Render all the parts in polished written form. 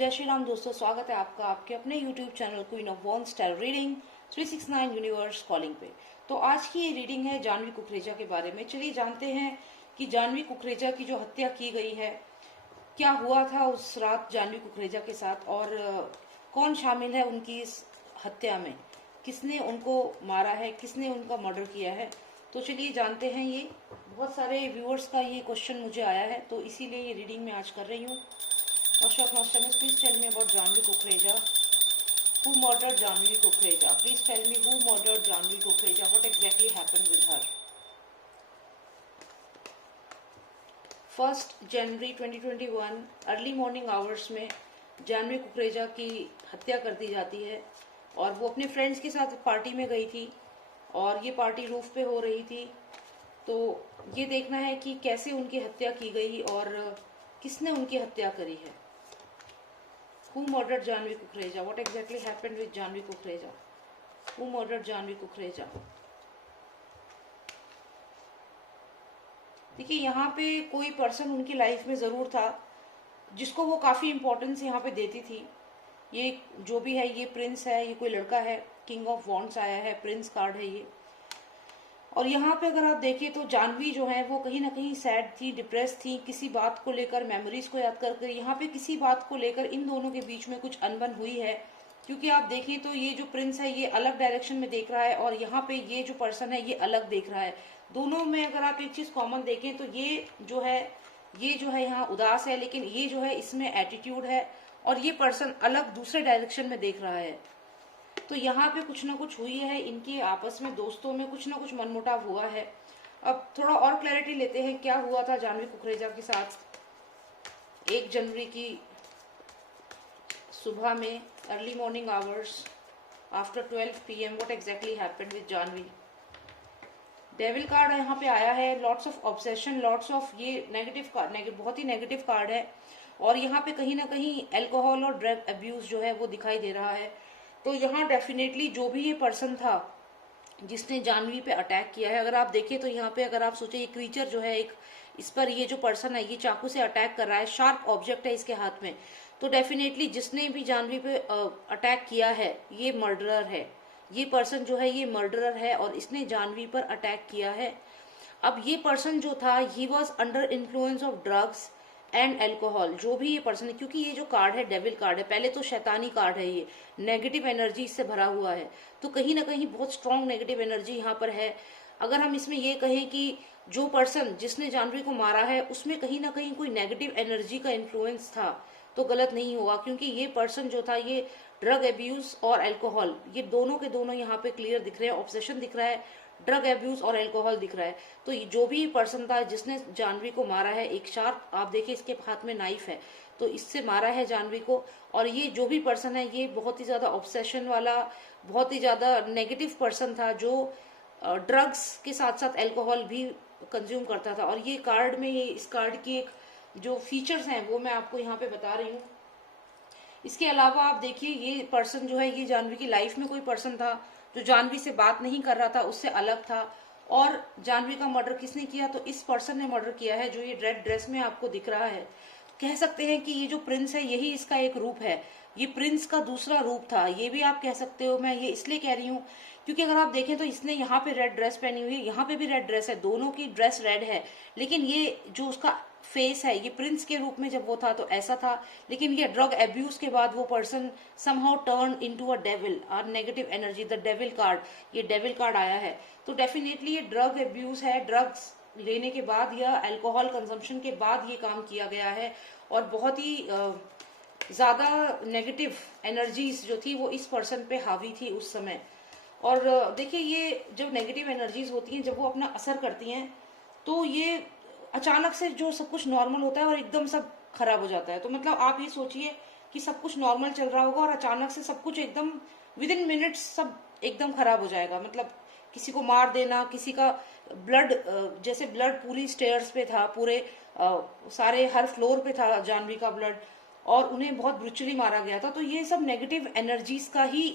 जय श्री राम दोस्तों, स्वागत है आपका आपके अपने YouTube channel queen of one star reading 369 universe calling पे। तो आज की ये रीडिंग है जानवी कुकरेजा के बारे में। चलिए जानते हैं कि जानवी कुकरेजा की जो हत्या की गई है, क्या हुआ था उस रात जानवी कुकरेजा के साथ और कौन शामिल है उनकी इस हत्या में, किसने उनको मारा है, किसने उनका मर्डर किया है। तो चलिए जानते हैं। ये बहुत सारे व्यूअर्स का ये क्वेश्चन मुझे आया है, तो इसीलिए ये रीडिंग मैं आज कर रही हूँ। First of Master, please tell me about Janvi Kukreja. Who murdered Janvi Kukreja? Please tell me who murdered Janvi Kukreja. What exactly happened with her? 1 January 2021 early morning hours में जानवी कुकरेजा की हत्या कर दी जाती है और वो अपने फ्रेंड्स के साथ पार्टी में गई थी और ये पार्टी रूफ पे हो रही थी। तो ये देखना है कि कैसे उनकी हत्या की गई और किसने उनकी हत्या करी है। Who murdered Janvi Kukreja? What exactly happened with Janvi Kukreja? Who murdered Janvi Kukreja? देखिए, यहाँ पे कोई पर्सन उनकी लाइफ में ज़रूर था जिसको वो काफ़ी इम्पोर्टेंस यहाँ पे देती थी। ये जो भी है, ये प्रिंस है, ये कोई लड़का है, किंग ऑफ वॉन्ड्स आया है, प्रिंस कार्ड है ये। और यहाँ पे अगर आप देखिए तो जानवी जो है वो कहीं ना कहीं सैड थी, डिप्रेस थी, किसी बात को लेकर, मेमोरीज को याद कर यहाँ पे किसी बात को लेकर इन दोनों के बीच में कुछ अनबन हुई है। क्योंकि आप देखिए तो ये जो प्रिंस है ये अलग डायरेक्शन में देख रहा है और यहाँ पे ये जो पर्सन है ये अलग देख रहा है। दोनों में अगर आप एक चीज कॉमन देखें तो ये जो है यहाँ उदास है, लेकिन ये जो है इसमें एटीट्यूड है और ये पर्सन अलग दूसरे डायरेक्शन में देख रहा है। तो यहाँ पे कुछ ना कुछ हुई है, इनके आपस में दोस्तों में कुछ ना कुछ मनमुटाव हुआ है। अब थोड़ा और क्लैरिटी लेते हैं क्या हुआ था जानवी कुकरेजा के साथ 1 जनवरी की सुबह में, early morning hours after 12 PM। What exactly happened with Janvi. Devil card यहाँ पे आया है, lots of obsession, lots of ये नेगेटिव कार्ड, बहुत ही नेगेटिव कार्ड है। और यहाँ पे कहीं ना कहीं एल्कोहल और ड्रग अब्यूज जो है वो दिखाई दे रहा है। तो यहाँ डेफिनेटली जो भी ये पर्सन था जिसने जानवी पे अटैक किया है, अगर आप देखें तो यहाँ पे अगर आप सोचे ये क्रीचर जो है एक, इस पर ये जो पर्सन है ये चाकू से अटैक कर रहा है, शार्प ऑब्जेक्ट है इसके हाथ में। तो डेफिनेटली जिसने भी जानवी पे अटैक किया है ये मर्डरर है। ये पर्सन जो है ये मर्डरर है और इसने जानवी पर अटैक किया है। अब ये पर्सन जो था he was under influence of drugs and alcohol. जो भी ये पर्सन है, क्योंकि ये जो कार्ड है डेविल कार्ड है, पहले तो शैतानी कार्ड है, ये नेगेटिव एनर्जी इससे भरा हुआ है। तो कहीं ना कहीं बहुत स्ट्रांग नेगेटिव एनर्जी यहाँ पर है। अगर हम इसमें ये कहें कि जो पर्सन जिसने जानवी को मारा है उसमें कहीं ना कहीं कोई नेगेटिव एनर्जी का इन्फ्लुएंस था तो गलत नहीं होगा, क्योंकि ये पर्सन जो था ये ड्रग एब्यूज और एल्कोहल, ये दोनों के दोनों यहाँ पे क्लियर दिख रहे हैं। ऑब्सेशन दिख रहा है, ड्रग एब्यूज और एल्कोहल दिख रहा है। तो जो भी पर्सन था जिसने जानवी को मारा है, एक शार्प, आप देखिए इसके हाथ में नाइफ है, तो इससे मारा है जानवी को। और ये जो भी पर्सन है ये बहुत ही ज्यादा ऑब्सेशन वाला, बहुत ही ज्यादा नेगेटिव पर्सन था जो ड्रग्स के साथ साथ एल्कोहल भी कंज्यूम करता था। और ये कार्ड में, ये इस कार्ड की एक जो फीचर्स हैं वो मैं आपको यहाँ पे बता रही हूँ। इसके अलावा आप देखिए ये पर्सन जो है ये जानवी की लाइफ में कोई पर्सन था जो जानवी से बात नहीं कर रहा था, उससे अलग था। और जानवी का मर्डर किसने किया? तो इस पर्सन ने मर्डर किया है जो ये रेड ड्रेस में आपको दिख रहा है। कह सकते हैं कि ये जो प्रिंस है यही इसका एक रूप है, ये प्रिंस का दूसरा रूप था, ये भी आप कह सकते हो। मैं ये इसलिए कह रही हूँ क्योंकि अगर आप देखें तो इसने यहाँ पे रेड ड्रेस पहनी हुई है, यहाँ पे भी रेड ड्रेस है, दोनों की ड्रेस रेड है। लेकिन ये जो उसका फेस है, ये प्रिंस के रूप में जब वो था तो ऐसा था, लेकिन ये ड्रग एब्यूज के बाद वो person somehow turn into a devil और negative energy, the devil card, ये डेविल कार्ड आया है। तो डेफिनेटली ये ड्रग एब्यूज है, ड्रग्स लेने के बाद या अल्कोहल कंजम्पशन के बाद ये काम किया गया है। और बहुत ही ज्यादा नेगेटिव एनर्जीज जो थी वो इस पर्सन पे हावी थी उस समय। और देखिए ये जब नेगेटिव एनर्जीज होती हैं, जब वो अपना असर करती हैं तो ये अचानक से जो सब कुछ नॉर्मल होता है और एकदम सब खराब हो जाता है। तो मतलब आप ये सोचिए कि सब कुछ नॉर्मल चल रहा होगा और अचानक से सब कुछ एकदम विद इन मिनट्स सब एकदम खराब हो जाएगा। मतलब किसी को मार देना, किसी का ब्लड, जैसे ब्लड पूरी स्टेयर्स पे था, पूरे सारे हर फ्लोर पे था जानवी का ब्लड, और उन्हें बहुत ब्रुचली मारा गया था। तो ये सब नेगेटिव एनर्जीज का ही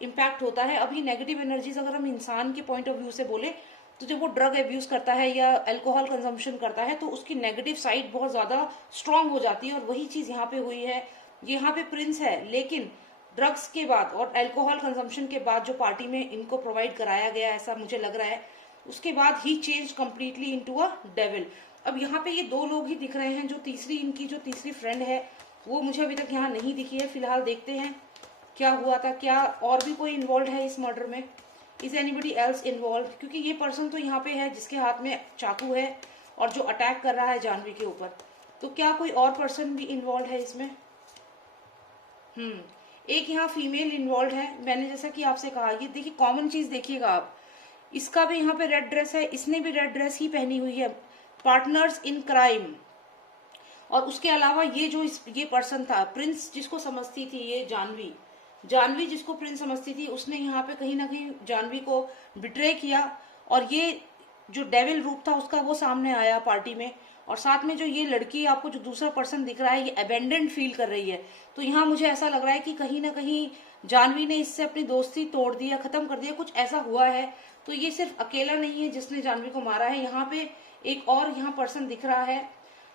इम्पैक्ट होता है। अभी नेगेटिव एनर्जीज अगर हम इंसान के पॉइंट ऑफ व्यू से बोले तो जब वो ड्रग एब्यूज करता है या अल्कोहल कंजम्पशन करता है तो उसकी नेगेटिव साइड बहुत ज्यादा स्ट्रांग हो जाती है। और वही चीज यहाँ पे हुई है यहाँ पे प्रिंस है, लेकिन ड्रग्स के बाद और अल्कोहल कंजम्पशन के बाद जो पार्टी में इनको प्रोवाइड कराया गया, ऐसा मुझे लग रहा है, उसके बाद ही change completely into a devil. अब यहाँ पे ये दो लोग ही दिख रहे हैं, जो तीसरी फ्रेंड है वो मुझे अभी तक यहाँ नहीं दिखी है। फिलहाल देखते हैं क्या हुआ था, क्या और भी कोई इन्वॉल्व है इस मर्डर में, इज एनीबडी एल्स इन्वॉल्व, क्योंकि ये पर्सन तो यहाँ पे है जिसके हाथ में चाकू है और जो अटैक कर रहा है जानवी के ऊपर, तो क्या कोई और पर्सन भी इन्वॉल्व है इसमें? एक यहाँ फीमेल इन्वॉल्व है। मैंने जैसा कि आपसे कहा, ये देखिए कॉमन चीज देखिएगा आप, इसका भी यहाँ पे रेड ड्रेस है, इसने भी रेड ड्रेस ही पहनी हुई है, पार्टनर्स इन क्राइम। और उसके अलावा ये पर्सन था प्रिंस, जिसको समझती थी ये जानवी जिसको प्रिंस समझती थी, उसने यहाँ पे कहीं ना कहीं जानवी को बिट्रे किया, और ये जो डेविल रूप था उसका वो सामने आया पार्टी में। और साथ में जो ये लड़की आपको जो दूसरा पर्सन दिख रहा है, ये अबेंडेंड फील कर रही है। तो यहाँ मुझे ऐसा लग रहा है कि कहीं ना कहीं जानवी ने इससे अपनी दोस्ती तोड़ दिया, खत्म कर दिया, कुछ ऐसा हुआ है। तो ये सिर्फ अकेला नहीं है जिसने जानवी को मारा है, यहाँ पे एक और यहाँ पर्सन दिख रहा है।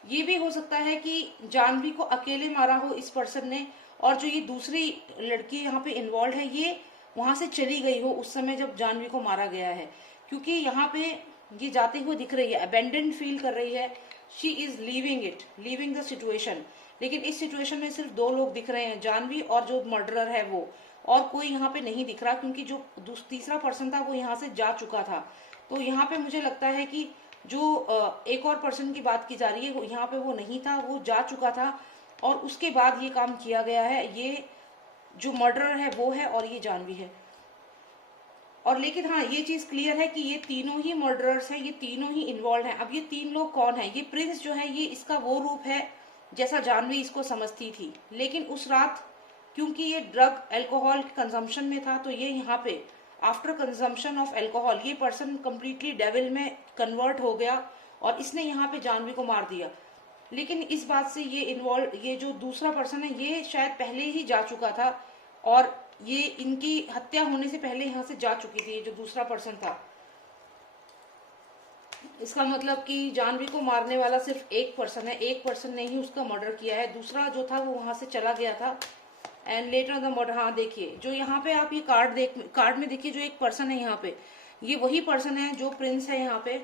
ये भी हो सकता है कि जानवी को अकेले मारा हो इस पर्सन ने, और जो ये दूसरी लड़की यहाँ पे इन्वॉल्व है ये वहां से चली गई हो उस समय जब जानवी को मारा गया है, क्योंकि यहाँ पे ये जाते हुए दिख रही है, अबेंडेंड फील कर रही है, she is leaving the situation. लेकिन इस सिचुएशन में सिर्फ दो लोग दिख रहे हैं, जानवी और जो मर्डरर है वो, और कोई यहाँ पे नहीं दिख रहा, क्योंकि जो तीसरा पर्सन था वो यहाँ से जा चुका था। तो यहाँ पे मुझे लगता है कि जो एक और पर्सन की बात की जा रही है, यहाँ पे वो नहीं था, वो जा चुका था, और उसके बाद ये काम किया गया है। ये जो मर्डरर है वो है और ये जानवी है। और लेकिन हाँ, ये चीज क्लियर है कि ये तीनों ही मर्डरर्स हैं, ये तीनों ही इन्वॉल्व हैं। अब ये तीन लोग कौन है? ये प्रिंस जो है, ये इसका वो रूप है जैसा जानवी इसको समझती थी, लेकिन उस रात क्योंकि ये ड्रग अल्कोहल कंजम्पशन में था, तो ये यहाँ पे आफ्टर कंजम्पशन ऑफ अल्कोहल ये पर्सन कंप्लीटली डेविल में कन्वर्ट हो गया, और इसने यहाँ पे जानवी को मार दिया। लेकिन इस बात से ये जो दूसरा पर्सन है, ये शायद पहले ही जा चुका था, और ये इनकी हत्या होने से पहले यहाँ से जा चुकी थी, ये जो दूसरा पर्सन था। इसका मतलब कि जानवी को मारने वाला सिर्फ एक पर्सन है, एक पर्सन ने ही उसका मर्डर किया है, दूसरा जो था वो वहां से चला गया था एंड लेटर द मर्डर। हाँ देखिए, जो यहाँ पे आप ये कार्ड में देखिए, जो एक पर्सन है यहाँ पे, ये वही पर्सन है जो प्रिंस है, यहाँ पे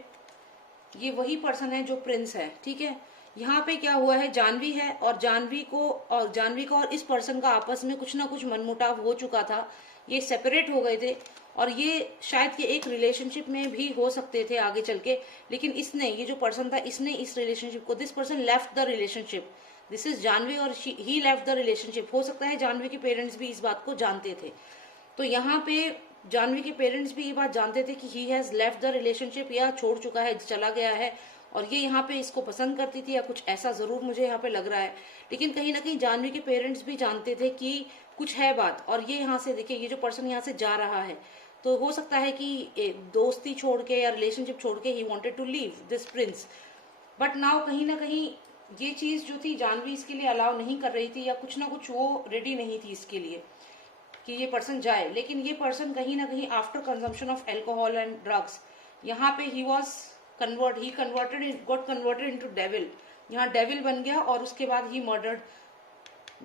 ये वही पर्सन है जो प्रिंस है, ठीक है। यहाँ पे क्या हुआ है, जानवी है, और जानवी का और इस पर्सन का आपस में कुछ ना कुछ मनमुटाव हो चुका था, ये सेपरेट हो गए थे, और ये शायद ये एक रिलेशनशिप में भी हो सकते थे आगे चल के। लेकिन इसने, ये जो पर्सन था, इसने इस रिलेशनशिप को, this person left the relationship, this is Janvi, और ही लेफ्ट द रिलेशनशिप। हो सकता है जानवी के पेरेंट्स भी इस बात को जानते थे, तो यहाँ पे जानवी के पेरेंट्स भी ये बात जानते थे कि he has left the relationship, या छोड़ चुका है, चला गया है, और ये यहाँ पे इसको पसंद करती थी या कुछ ऐसा जरूर मुझे यहाँ पे लग रहा है। लेकिन कहीं ना कहीं जानवी के पेरेंट्स भी जानते थे कि कुछ है बात, और ये यहाँ से देखिए, ये जो पर्सन यहाँ से जा रहा है, तो हो सकता है कि दोस्ती छोड़ के या रिलेशनशिप छोड़ के he wanted to leave this prince, but now कहीं ना कहीं ये चीज जो थी जानवी इसके लिए अलाउ नहीं कर रही थी, या कुछ ना कुछ वो रेडी नहीं थी इसके लिए कि ये पर्सन जाए। लेकिन ये पर्सन कहीं ना कहीं after consumption of alcohol and drugs, यहाँ पे he got converted into devil, यहाँ डेविल बन गया, और उसके बाद ही मर्डर्ड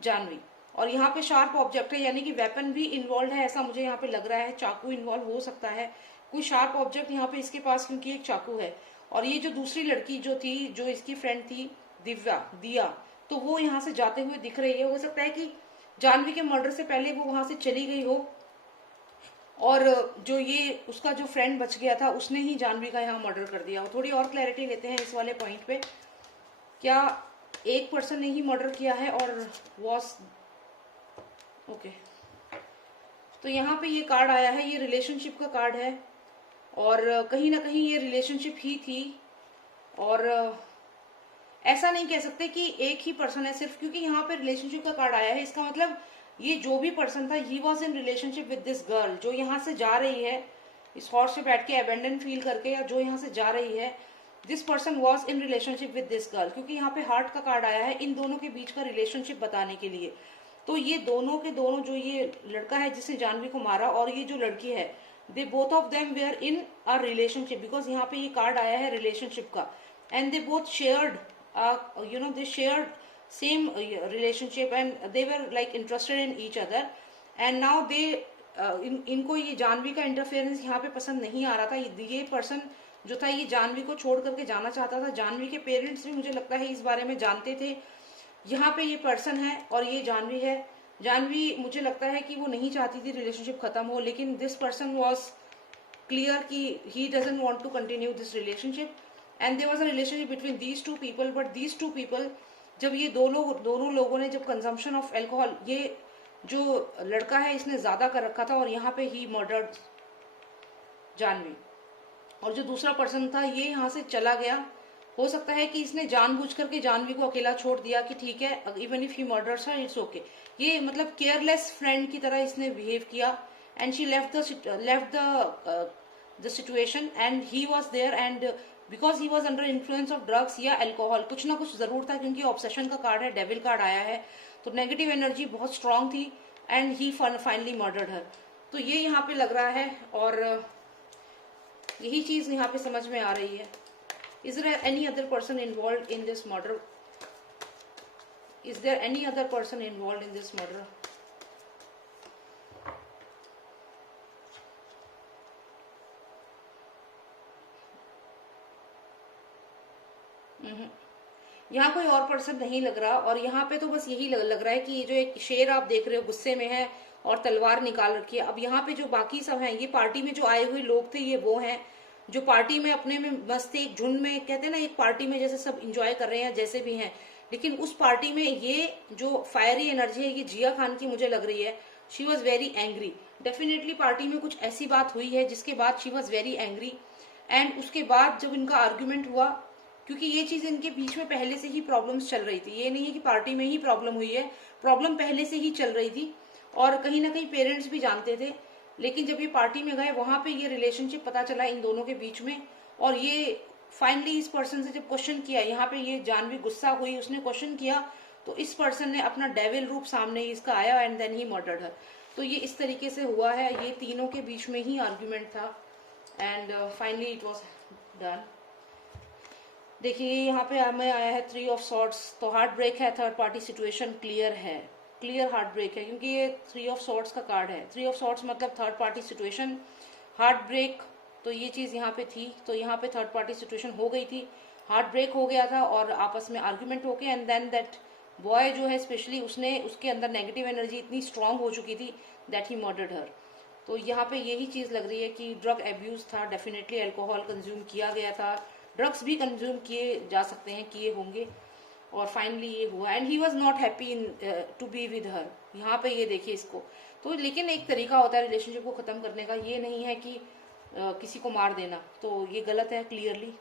जानवी। और यहाँ पे शार्प ऑब्जेक्ट है, यानी कि वेपन भी इन्वॉल्व है, ऐसा मुझे यहाँ पे लग रहा है, चाकू इन्वॉल्व हो सकता है, कोई शार्प ऑब्जेक्ट यहाँ पे इसके पास, क्योंकि एक चाकू है। और ये जो दूसरी लड़की जो थी, जो इसकी फ्रेंड थी दिया, तो वो यहाँ से जाते हुए दिख रही है। हो सकता है कि जानवी के मर्डर से पहले वो वहां से चली गई हो, और जो ये उसका जो फ्रेंड बच गया था उसने ही जानवी का यहाँ मर्डर कर दिया हो। थोड़ी और क्लैरिटी लेते हैं इस वाले पॉइंट पे, क्या एक पर्सन ने ही मर्डर किया है और ओके। तो यहाँ पे ये कार्ड आया है, ये रिलेशनशिप का कार्ड है, और कहीं ना कहीं ये रिलेशनशिप ही थी, और ऐसा नहीं कह सकते कि एक ही पर्सन है सिर्फ, क्योंकि यहाँ पे रिलेशनशिप का कार्ड आया है, इसका मतलब ये जो भी पर्सन था, he was in relationship with this girl, जो यहाँ से जा रही है इस हॉर्स पे बैठ के अबेंडन फील करके, या जो यहाँ से जा रही है, this person was in relationship with this girl, क्योंकि यहाँ पे हार्ट का कार्ड आया है इन दोनों के बीच का रिलेशनशिप बताने के लिए। तो ये दोनों के दोनों, जो ये लड़का है जिसने जानवी को मारा और ये जो लड़की है, they both of them were in a relationship, because यहाँ पे ये कार्ड आया है रिलेशनशिप का, and they both shared they shared same relationship, and they were like interested in each other, and now they इनको ये जानवी का इंटरफेरेंस यहाँ पे पसंद नहीं आ रहा था। ये पर्सन जो था ये जानवी को छोड़ करके जाना चाहता था। जानवी के पेरेंट्स भी मुझे लगता है इस बारे में जानते थे। यहाँ पे ये पर्सन है और ये जानवी है। जानवी मुझे लगता है कि वो नहीं चाहती थी रिलेशनशिप खत्म हो, लेकिन दिस पर्सन वॉज क्लियर कि he doesn't want to continue this relationship, and there was a relationship between these two people. But these two people, जब ये दोनों लोगों ने जब कंजम्पशन ऑफ एल्कोहल, ये जो लड़का है इसने ज्यादा कर रखा था और यहाँ पे ही मर्डर्ड जानवी, और जो दूसरा पर्सन था ये यहाँ से चला गया। हो सकता है कि इसने जानबूझ करके जानवी को अकेला छोड़ दिया कि ठीक है, even if he murders her it's okay. ये मतलब केयरलेस फ्रेंड की तरह इसने बिहेव किया, and she left the situation, and he was there, and because he was under influence of drugs या अल्कोहल, कुछ ना कुछ जरूर था, क्योंकि ऑब्सेशन का कार्ड है, डेविल कार्ड आया है, तो नेगेटिव एनर्जी बहुत स्ट्रांग थी, एंड ही फाइनली मर्डर्ड हर। तो ये यहाँ पे लग रहा है, और यही चीज यहाँ पे समझ में आ रही है। Is there any other person involved in this murder? Is there any other person involved in this murder? यहाँ कोई और पर्सन नहीं लग रहा, और यहाँ पे तो बस यही लग रहा है कि ये जो एक शेर आप देख रहे हो गुस्से में है और तलवार निकाल रखी है। अब यहाँ पे जो बाकी सब हैं, ये पार्टी में जो आए हुए लोग थे, ये वो हैं जो पार्टी में अपने में मस्त, एक झुंड में, कहते हैं ना एक पार्टी में जैसे सब इंजॉय कर रहे हैं जैसे भी हैं, लेकिन उस पार्टी में ये जो फायरी एनर्जी है ये जिया खान की मुझे लग रही है। She was very angry, definitely party में कुछ ऐसी बात हुई है जिसके बाद she was very angry, and उसके बाद जब इनका आर्ग्यूमेंट हुआ, क्योंकि ये चीज इनके बीच में पहले से ही प्रॉब्लम्स चल रही थी, ये नहीं है कि पार्टी में ही प्रॉब्लम हुई है, प्रॉब्लम पहले से ही चल रही थी, और कहीं ना कहीं पेरेंट्स भी जानते थे। लेकिन जब ये पार्टी में गए वहां पे ये रिलेशनशिप पता चला इन दोनों के बीच में, और ये फाइनली इस पर्सन से जब क्वेश्चन किया, यहाँ पे ये जानवी गुस्सा हुई, उसने क्वेश्चन किया, तो इस पर्सन ने अपना डेविल रूप सामने इसका आया, एंड देन ही मर्डर्ड हर। तो ये इस तरीके से हुआ है, ये तीनों के बीच में ही आर्ग्यूमेंट था, and finally it was done. देखिए यहाँ पे हमें आया है 3 ऑफ सॉर्ड्स, तो हार्ट ब्रेक है, थर्ड पार्टी सिचुएशन क्लियर है, क्लियर हार्ट ब्रेक है, क्योंकि ये 3 ऑफ सॉर्ड्स का कार्ड है। 3 ऑफ सॉर्ड्स मतलब third party situation, heartbreak, तो ये चीज यहाँ पे थी, तो यहाँ पे थर्ड पार्टी सिचुएशन हो गई थी, हार्ट ब्रेक हो गया था, और आपस में आर्ग्यूमेंट हो गया, एंड देन दैट बॉय जो है स्पेशली उसने, उसके अंदर नेगेटिव एनर्जी इतनी स्ट्रांग हो चुकी थी दैट ही मर्डर्ड हर। तो यहाँ पे यही चीज लग रही है कि ड्रग एब्यूज था, डेफिनेटली अल्कोहल कंज्यूम किया गया था, ड्रग्स भी कंज्यूम किए जा सकते हैं, किए होंगे, और फाइनली ये हुआ, and he was not happy in to be with her. यहाँ पे ये देखिए इसको, तो लेकिन एक तरीका होता है रिलेशनशिप को खत्म करने का, ये नहीं है कि किसी को मार देना, तो ये गलत है clearly.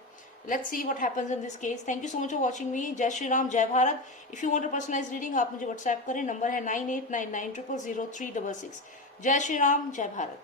Let's see what happens in this case. Thank you so much for watching me. जय श्री राम, जय Bharat. If you want a personalised reading आप मुझे व्हाट्सएप करें, नंबर है 9899000366। जय श्री राम, जय भारत।